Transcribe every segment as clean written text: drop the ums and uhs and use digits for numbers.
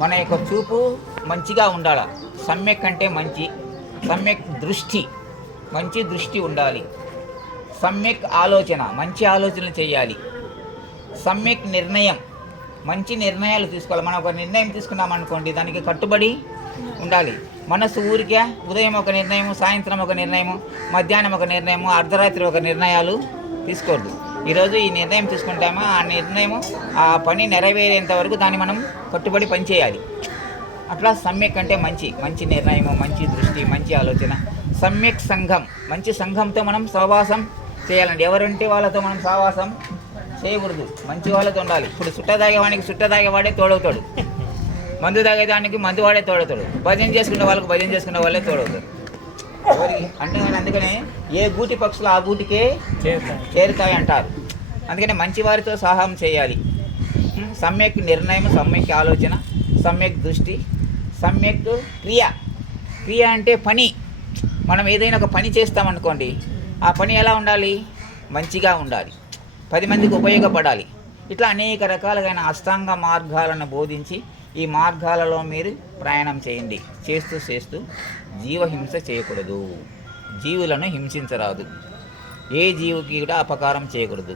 మన యొక్క చూపు మంచిగా ఉండాలి. సమ్యక్ అంటే మంచి, సమ్యక్ దృష్టి, మంచి దృష్టి ఉండాలి. సమ్యక్ ఆలోచన, మంచి ఆలోచనలు చేయాలి. సమ్యక్ నిర్ణయం, మంచి నిర్ణయాలు తీసుకోవాలి. మనం ఒక నిర్ణయం తీసుకున్నామనుకోండి, దానికి కట్టుబడి ఉండాలి. మనసు ఊరికే ఉదయం ఒక నిర్ణయము, సాయంత్రం ఒక నిర్ణయము, మధ్యాహ్నం ఒక నిర్ణయము, అర్ధరాత్రి ఒక నిర్ణయాలు తీసుకోవద్దు. ఈరోజు ఈ నిర్ణయం తీసుకుంటామో ఆ నిర్ణయము ఆ పని నెరవేరేంత వరకు దాన్ని మనం కట్టుబడి పనిచేయాలి. అట్లా సమ్యక్ అంటే మంచి, మంచి నిర్ణయము, మంచి దృష్టి, మంచి ఆలోచన. సమ్యక్ సంఘం, మంచి సంఘంతో మనం సహవాసం చేయాలండి. ఎవరంటే వాళ్ళతో మనం సహవాసం చేయకూడదు, మంచి వాళ్ళతో ఉండాలి. ఇప్పుడు సుట్ట తాగేవాడికి సుట్ట తాగేవాడే తోడవుతాడు, మందు తాగేదానికి మందు వాడే తోడవుతాడు, భజన చేసుకునే వాళ్ళకి భజన చేసుకునే వాళ్ళే తోడవుతాడు. అంటే అందుకనే ఏ గూటి పక్షులు ఆ గూటికే చేరుతాయి అంటారు. అందుకని మంచి వారితో సహాయం చేయాలి. సమ్యక్ నిర్ణయం, సమ్యక్ ఆలోచన, సమ్యక్ దృష్టి, సమ్యక్ క్రియ. క్రియ అంటే పని. మనం ఏదైనా ఒక పని చేస్తామనుకోండి, ఆ పని ఎలా ఉండాలి? మంచిగా ఉండాలి, 10 మందికి ఉపయోగపడాలి. ఇట్లా అనేక రకాలైన అష్టాంగ మార్గాలను బోధించి ఈ మార్గాలలో మీరు ప్రయాణం చేయండి. చేస్తూ చేస్తూ జీవహింస చేయకూడదు, జీవులను హింసించరాదు, ఏ జీవికి కూడా అపకారం చేయకూడదు.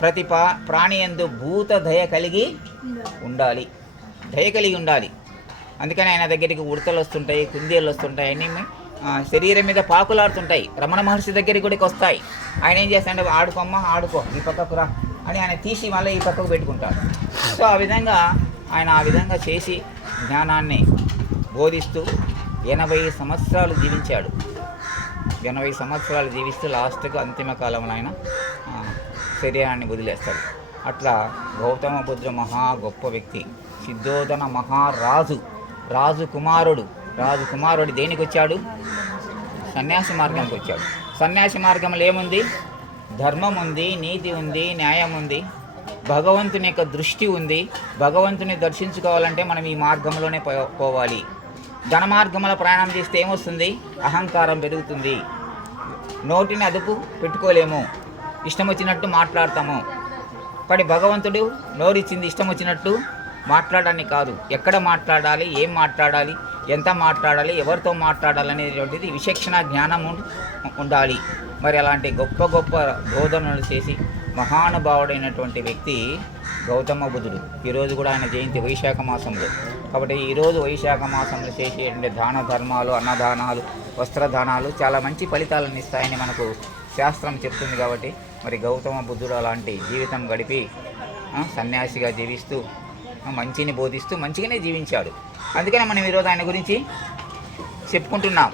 ప్రతి ప్రాణి యందు భూత దయ కలిగి ఉండాలి, దయ కలిగి ఉండాలి. అందుకని ఆయన దగ్గరికి ఉడతలు వస్తుంటాయి, కుందేళ్ళు వస్తుంటాయి, అన్నీ శరీరం మీద పాకులాడుతుంటాయి. రమణ మహర్షి దగ్గరికి కూడా వస్తాయి. ఆయన ఏం చేస్తాడంటే, ఆడుకోమ్మా ఆడుకో, ఈ పక్కకు రా అని ఆయన తీసి మళ్ళీ ఈ పక్కకు పెట్టుకుంటాడు. సో ఆ విధంగా ఆయన ఆ విధంగా చేసి జ్ఞానాన్ని బోధిస్తూ 80 సంవత్సరాలు జీవించాడు. 80 సంవత్సరాలు జీవిస్తూ లాస్ట్కు అంతిమ కాలంలో ఆయన శరీరాన్ని వదిలేస్తాడు. అట్లా గౌతమ బుద్ధుడు మహా గొప్ప వ్యక్తి, సిద్ధోధన మహారాజు, రాజకుమారుడు దేనికి వచ్చాడు? సన్యాసి మార్గానికి వచ్చాడు. సన్యాసి మార్గంలో ఏముంది? ధర్మం ఉంది, నీతి ఉంది, న్యాయం ఉంది, భగవంతుని యొక్క దృష్టి ఉంది. భగవంతుని దర్శించుకోవాలంటే మనం ఈ మార్గంలోనే పోవాలి. ధన మార్గంలో ప్రయాణం చేస్తే ఏమొస్తుంది? అహంకారం పెరుగుతుంది, నోటిని అదుపు పెట్టుకోలేము, ఇష్టం వచ్చినట్టు మాట్లాడతాము. కానీ భగవంతుడు నోరిచ్చింది ఇష్టం వచ్చినట్టు మాట్లాడడానికి కాదు, ఎక్కడ మాట్లాడాలి, ఏం మాట్లాడాలి, ఎంత మాట్లాడాలి, ఎవరితో మాట్లాడాలి అనేటువంటిది విచక్షణ జ్ఞానం ఉండాలి. మరి అలాంటి గొప్ప గొప్ప బోధనలు చేసి మహానుభావుడైనటువంటి వ్యక్తి గౌతమ బుద్ధుడు. ఈరోజు కూడా ఆయన జయంతి వైశాఖ మాసంలో. కాబట్టి ఈరోజు వైశాఖ మాసంలో చేసేటువంటి దాన ధర్మాలు, అన్నదానాలు, వస్త్రదానాలు చాలా మంచి ఫలితాలను ఇస్తాయని మనకు శాస్త్రం చెప్తుంది. కాబట్టి మరి గౌతమ బుద్ధుడు అలాంటి జీవితం గడిపి సన్యాసిగా జీవిస్తూ మంచిని బోధిస్తూ మంచిగానే జీవించాడు. అందుకనే మనం ఈరోజు ఆయన గురించి చెప్పుకుంటున్నాం.